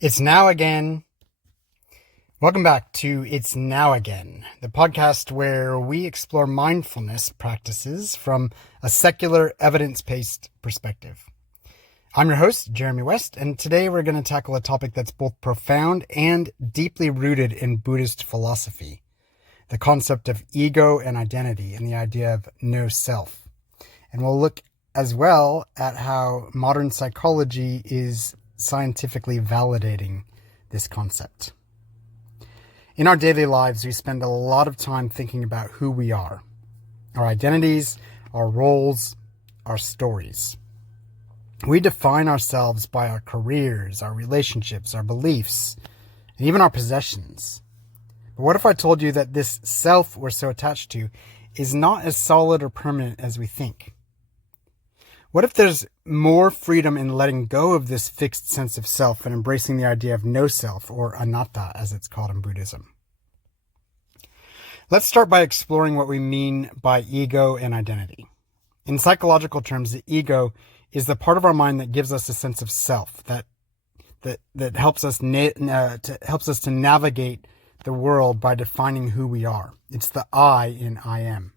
It's now again. Welcome back to It's Now Again, the podcast where we explore mindfulness practices from a secular, evidence-based perspective. I'm your host, Jeremy West, and today we're going to tackle a topic that's both profound and deeply rooted in Buddhist philosophy, the concept of ego and identity and the idea of no self. And we'll look as well at how modern psychology is scientifically validating this concept. In our daily lives, we spend a lot of time thinking about who we are, our identities, our roles, our stories. We define ourselves by our careers, our relationships, our beliefs, and even our possessions. But what if I told you that this self we're so attached to is not as solid or permanent as we think? What if there's more freedom in letting go of this fixed sense of self and embracing the idea of no self, or anatta as it's called in Buddhism? Let's start by exploring what we mean by ego and identity. In psychological terms, the ego is the part of our mind that gives us a sense of self, that helps us to navigate the world by defining who we are. It's the I in I am,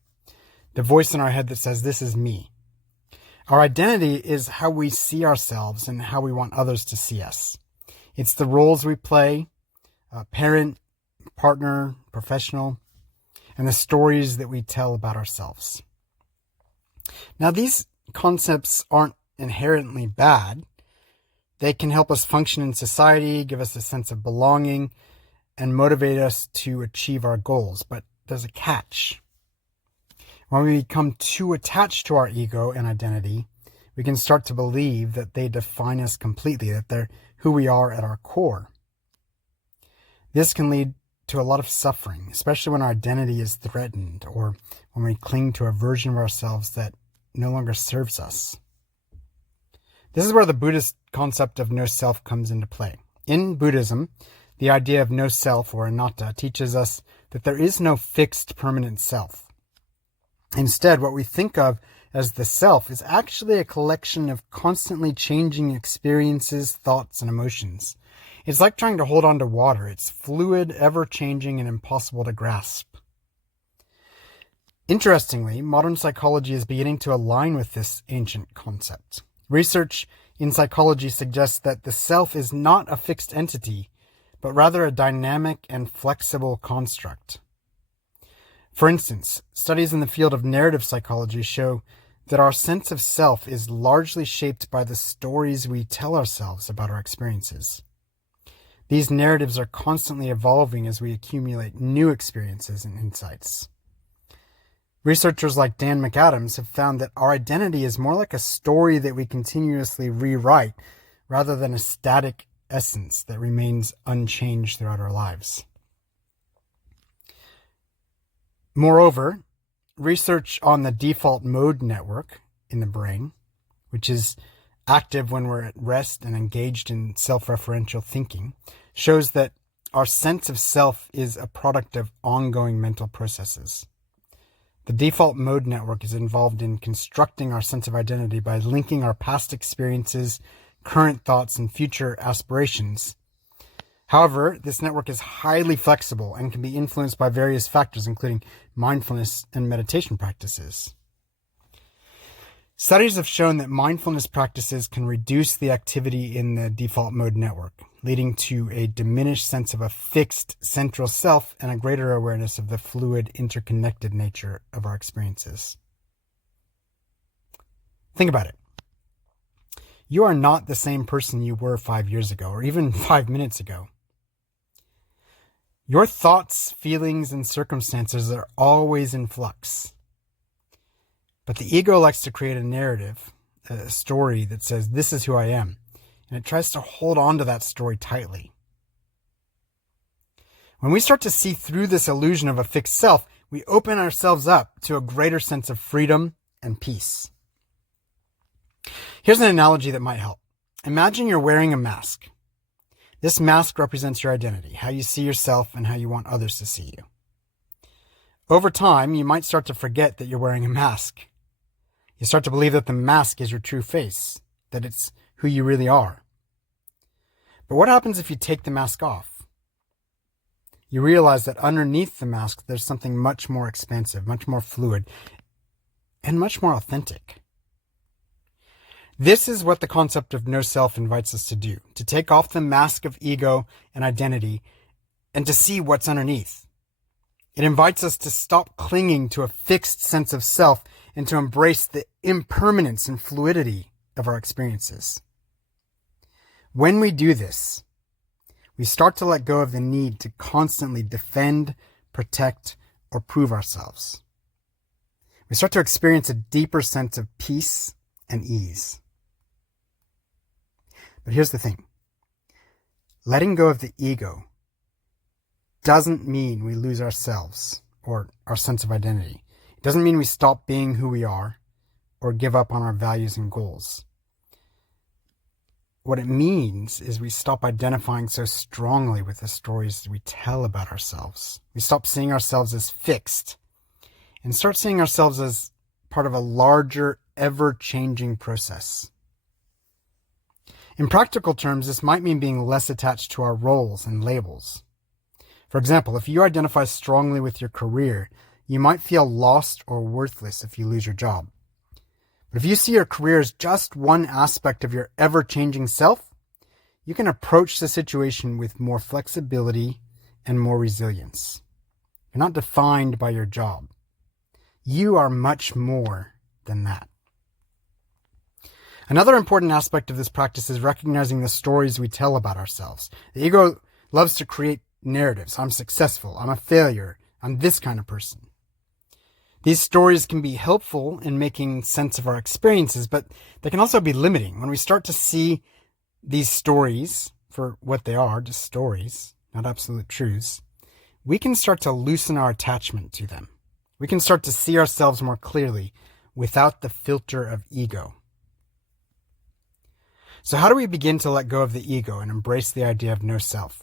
the voice in our head that says, "This is me." Our identity is how we see ourselves and how we want others to see us. It's the roles we play, parent, partner, professional, and the stories that we tell about ourselves. Now, these concepts aren't inherently bad. They can help us function in society, give us a sense of belonging, and motivate us to achieve our goals. But there's a catch. When we become too attached to our ego and identity, we can start to believe that they define us completely, that they're who we are at our core. This can lead to a lot of suffering, especially when our identity is threatened or when we cling to a version of ourselves that no longer serves us. This is where the Buddhist concept of no self comes into play. In Buddhism, the idea of no self, or anatta, teaches us that there is no fixed permanent self. Instead, what we think of as the self is actually a collection of constantly changing experiences, thoughts, and emotions. It's like trying to hold on to water. It's fluid, ever-changing, and impossible to grasp. Interestingly, modern psychology is beginning to align with this ancient concept. Research in psychology suggests that the self is not a fixed entity, but rather a dynamic and flexible construct. For instance, studies in the field of narrative psychology show that our sense of self is largely shaped by the stories we tell ourselves about our experiences. These narratives are constantly evolving as we accumulate new experiences and insights. Researchers like Dan McAdams have found that our identity is more like a story that we continuously rewrite rather than a static essence that remains unchanged throughout our lives. Moreover, research on the default mode network in the brain, which is active when we're at rest and engaged in self-referential thinking, shows that our sense of self is a product of ongoing mental processes. The default mode network is involved in constructing our sense of identity by linking our past experiences, current thoughts, and future aspirations. However, this network is highly flexible and can be influenced by various factors, including mindfulness and meditation practices. Studies have shown that mindfulness practices can reduce the activity in the default mode network, leading to a diminished sense of a fixed central self and a greater awareness of the fluid, interconnected nature of our experiences. Think about it. You are not the same person you were 5 years ago, or even 5 minutes ago. Your thoughts, feelings, and circumstances are always in flux. But the ego likes to create a narrative, a story that says, "This is who I am," and it tries to hold on to that story tightly. When we start to see through this illusion of a fixed self, we open ourselves up to a greater sense of freedom and peace. Here's an analogy that might help. Imagine you're wearing a mask. This mask represents your identity, how you see yourself and how you want others to see you. Over time, you might start to forget that you're wearing a mask. You start to believe that the mask is your true face, that it's who you really are. But what happens if you take the mask off? You realize that underneath the mask, there's something much more expansive, much more fluid, and much more authentic. This is what the concept of no self invites us to do, to take off the mask of ego and identity and to see what's underneath. It invites us to stop clinging to a fixed sense of self and to embrace the impermanence and fluidity of our experiences. When we do this, we start to let go of the need to constantly defend, protect, or prove ourselves. We start to experience a deeper sense of peace and ease. But here's the thing. Letting go of the ego doesn't mean we lose ourselves or our sense of identity. It doesn't mean we stop being who we are or give up on our values and goals. What it means is we stop identifying so strongly with the stories we tell about ourselves. We stop seeing ourselves as fixed and start seeing ourselves as part of a larger, ever-changing process. In practical terms, this might mean being less attached to our roles and labels. For example, if you identify strongly with your career, you might feel lost or worthless if you lose your job. But if you see your career as just one aspect of your ever-changing self, you can approach the situation with more flexibility and more resilience. You're not defined by your job. You are much more than that. Another important aspect of this practice is recognizing the stories we tell about ourselves. The ego loves to create narratives. I'm successful. I'm a failure. I'm this kind of person. These stories can be helpful in making sense of our experiences, but they can also be limiting. When we start to see these stories for what they are, just stories, not absolute truths, we can start to loosen our attachment to them. We can start to see ourselves more clearly without the filter of ego. So how do we begin to let go of the ego and embrace the idea of no self?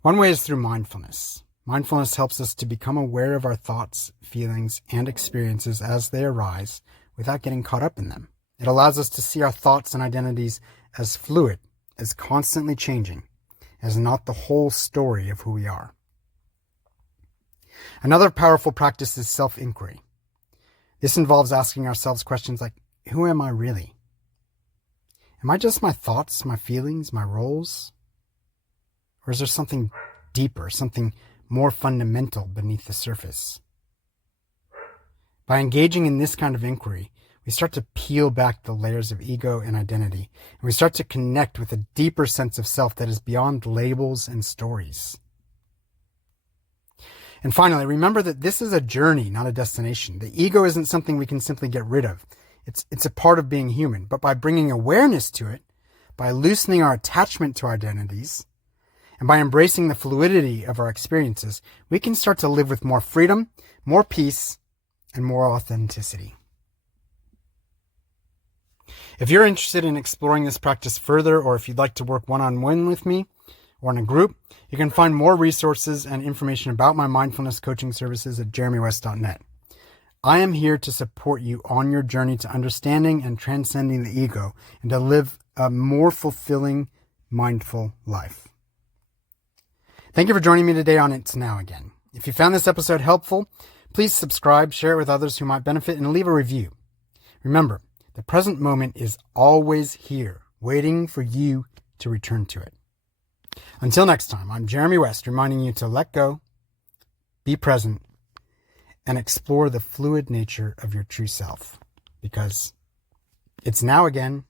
One way is through mindfulness. Mindfulness helps us to become aware of our thoughts, feelings, and experiences as they arise without getting caught up in them. It allows us to see our thoughts and identities as fluid, as constantly changing, as not the whole story of who we are. Another powerful practice is self-inquiry. This involves asking ourselves questions like, who am I really? Am I just my thoughts, my feelings, my roles? Or is there something deeper, something more fundamental beneath the surface? By engaging in this kind of inquiry, we start to peel back the layers of ego and identity, and we start to connect with a deeper sense of self that is beyond labels and stories. And finally, remember that this is a journey, not a destination. The ego isn't something we can simply get rid of. It's a part of being human. But by bringing awareness to it, by loosening our attachment to our identities, and by embracing the fluidity of our experiences, we can start to live with more freedom, more peace, and more authenticity. If you're interested in exploring this practice further, or if you'd like to work one-on-one with me or in a group, you can find more resources and information about my mindfulness coaching services at jeremywest.net. I am here to support you on your journey to understanding and transcending the ego and to live a more fulfilling, mindful life. Thank you for joining me today on It's Now Again. If you found this episode helpful, please subscribe, share it with others who might benefit, and leave a review. Remember, the present moment is always here, waiting for you to return to it. Until next time, I'm Jeremy West, reminding you to let go, be present, and explore the fluid nature of your true self. Because it's now again.